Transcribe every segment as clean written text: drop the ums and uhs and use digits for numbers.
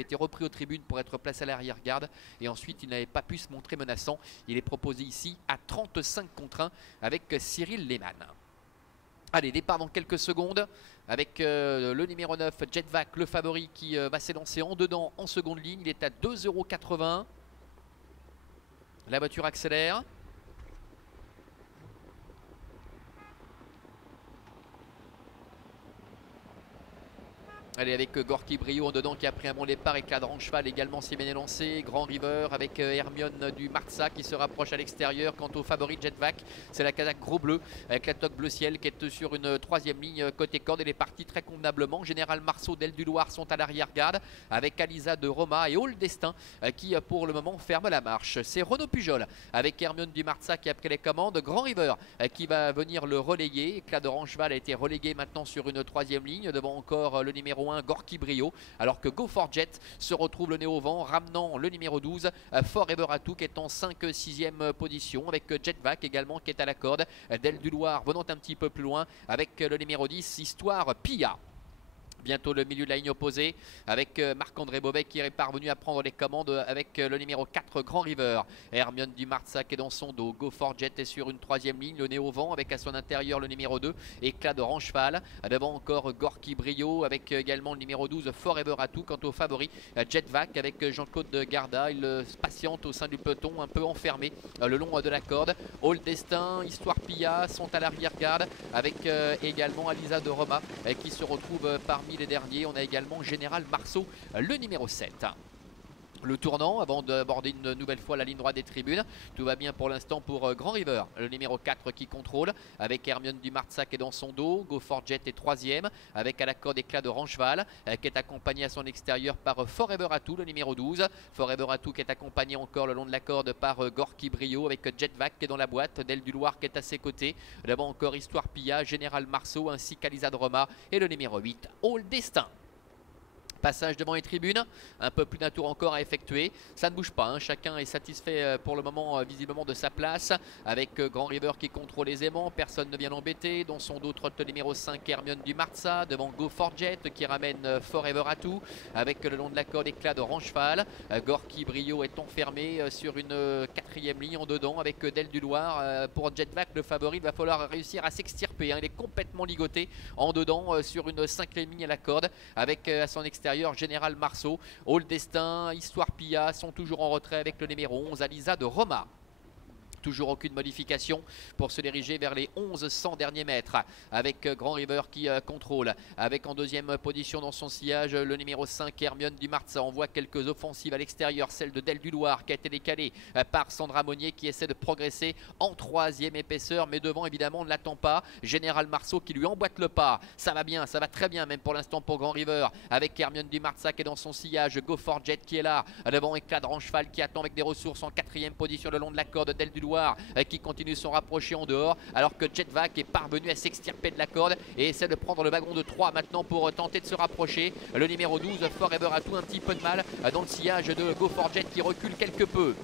avait été repris aux tribunes pour être placé à l'arrière-garde. Et ensuite, il n'avait pas pu se montrer menaçant. Il est proposé ici à 35 contre 1 avec Cyril Lehmann. Allez, départ dans quelques secondes avec le numéro 9, Jetvac, le favori qui va s'élancer en dedans en seconde ligne. Il est à 2,80 €. La voiture accélère. Allez, avec Gorky Brio en dedans qui a pris un bon départ et Cadran Cheval également s'est bien élancé. Grand River avec Hermione du Marza qui se rapproche à l'extérieur. Quant au favori Jetvac, c'est la Kazakh gros bleu avec la toque bleu ciel qui est sur une troisième ligne côté corde. Elle est partie très convenablement. Général Marceau, Del du Loir sont à l'arrière-garde avec Alisa de Roma et All Destin qui pour le moment ferme la marche. C'est Renaud Pujol avec Hermione du Marza qui a pris les commandes. Grand River qui va venir le relayer. Cadran Cheval a été relégué maintenant sur une troisième ligne. Devant encore le numéro 1 Gorky Brio, alors que Go For Jet se retrouve le nez au vent, ramenant le numéro 12 Forever Atout qui est en 5-6e position avec Jetvac également qui est à la corde. Del du Loir venant un petit peu plus loin avec le numéro 10 Histoire Pia. Bientôt le milieu de la ligne opposée avec Marc-André Bobet qui est parvenu à prendre les commandes avec le numéro 4 Grand River. Hermione du Marza qui est dans son dos. Go For Jet est sur une troisième ligne, le nez au vent avec à son intérieur le numéro 2 Éclat de Rancheval. Devant encore Gorky Brio avec également le numéro 12 Forever Atout. Quant au favori Jetvac avec Jean-Claude Garda, il patiente au sein du peloton un peu enfermé le long de la corde. All Destin, Histoire Pia sont à l'arrière-garde avec également Alisa de Roma qui se retrouve parmi les derniers. On a également Général Marceau, le numéro 7. Le tournant avant d'aborder une nouvelle fois la ligne droite des tribunes. Tout va bien pour l'instant pour Grand River, le numéro 4 qui contrôle avec Hermione du Marza qui est dans son dos. Go For Jet est troisième avec à la corde Éclat de Rancheval qui est accompagné à son extérieur par Forever Atout, le numéro 12. Forever Atout qui est accompagné encore le long de la corde par Gorky Brio avec Jetvac qui est dans la boîte. Del du Loir qui est à ses côtés. Devant encore Histoire Pia, Général Marceau ainsi qu'Alisa de Roma et le numéro 8 All Destin. Passage devant les tribunes, un peu plus d'un tour encore à effectuer. Ça ne bouge pas, hein. Chacun est satisfait pour le moment visiblement de sa place. Avec Grand River qui contrôle aisément, personne ne vient l'embêter. Dans son dos trotte le numéro 5 Hermione du Marza. Devant Go For Jet qui ramène Forever Atout. Avec le long de la corde Éclat de Rancheval. Gorky Brio est enfermé sur une quatrième ligne en dedans avec Del du Loir. Pour Jetvac le favori, il va falloir réussir à s'extirper, hein. Il est complètement ligoté en dedans sur une cinquième ligne à la corde. Avec à son extérieur Général Marceau, All Destin, Histoire Pia sont toujours en retrait avec le numéro 11 Alisa de Roma. Toujours aucune modification pour se diriger vers les 1100 derniers mètres avec Grand River qui contrôle. Avec en deuxième position dans son sillage le numéro 5 Hermione du Marza. On voit quelques offensives à l'extérieur, celle de Del du Loir qui a été décalée par Sandra Monnier qui essaie de progresser en troisième épaisseur, mais devant évidemment on ne l'attend pas. Général Marceau qui lui emboîte le pas. Ça va bien, ça va très bien même pour l'instant pour Grand River avec Hermione du Marza qui est dans son sillage. Go For Jet qui est là devant Éclat de Rancheval qui attend avec des ressources en quatrième position le long de la corde. Del du Loir qui continue de s'en rapprocher en dehors alors que Jetvac est parvenu à s'extirper de la corde et essaie de prendre le wagon de 3 maintenant pour tenter de se rapprocher. Le numéro 12 Forever Atout un petit peu de mal dans le sillage de Go For Jet qui recule quelque peu.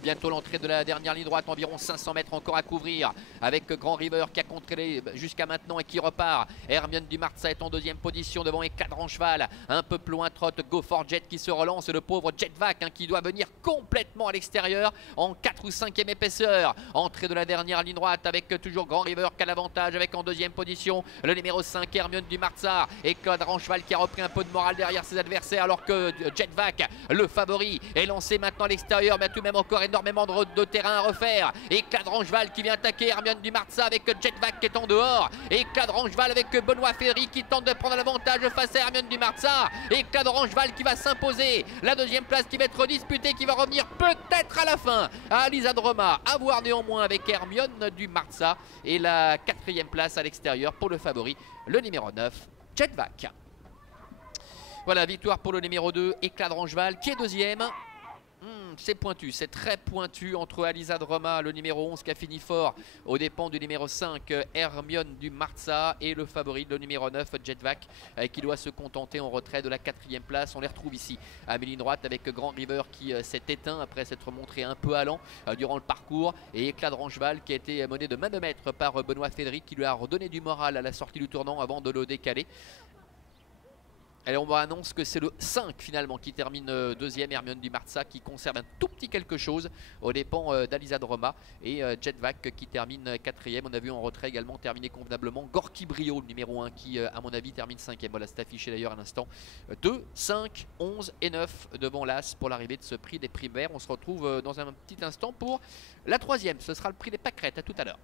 Bientôt l'entrée de la dernière ligne droite, environ 500 mètres encore à couvrir avec Grand River qui a contrôlé jusqu'à maintenant et qui repart. Hermione du Marza est en deuxième position devant Éclat de Rancheval. Un peu plus loin trotte Go For Jet qui se relance. Le pauvre Jetvac qui doit venir complètement à l'extérieur en 4 ou 5e épaisseur. Entrée de la dernière ligne droite avec toujours Grand River qui a l'avantage avec en deuxième position le numéro 5 Hermione du Marza. Éclat de Rancheval qui a repris un peu de morale derrière ses adversaires alors que Jetvac, le favori, est lancé maintenant à l'extérieur, mais tout de même encore énormément de terrain à refaire. Éclat de Rancheval qui vient attaquer Hermione du Marza avec Jetvac qui est en dehors. Éclat de Rancheval avec Benoît Ferry qui tente de prendre l'avantage face à Hermione du Marza. Éclat de Rancheval qui va s'imposer. La deuxième place qui va être disputée, qui va revenir peut-être à la fin à Alisa de Roma. À voir néanmoins avec Hermione du Marza. Et la quatrième place à l'extérieur pour le favori, le numéro 9, Jetvac. Voilà, victoire pour le numéro 2, Éclat de Rancheval qui est deuxième. C'est pointu, c'est très pointu entre Alisa de Roma, le numéro 11 qui a fini fort aux dépens du numéro 5 Hermione du Marza et le favori, le numéro 9 Jetvac qui doit se contenter en retrait de la quatrième place. On les retrouve ici à mi-ligne droite avec Grand River qui s'est éteint après s'être montré un peu allant durant le parcours et Éclat de Rancheval qui a été mené de main de maître par Benoît Fédéric qui lui a redonné du moral à la sortie du tournant avant de le décaler. Allez, on annonce que c'est le 5 finalement qui termine deuxième. Hermione du Martsa qui conserve un tout petit quelque chose aux dépens d'Alizade Roma. Et Jetvac qui termine quatrième. On a vu en retrait également terminer convenablement Gorky Brio, le numéro 1, qui à mon avis termine cinquième. Voilà, c'est affiché d'ailleurs à l'instant. 2, 5, 11 et 9 devant l'As pour l'arrivée de ce prix des primaires. On se retrouve dans un petit instant pour la troisième. Ce sera le prix des pâquerettes. À tout à l'heure.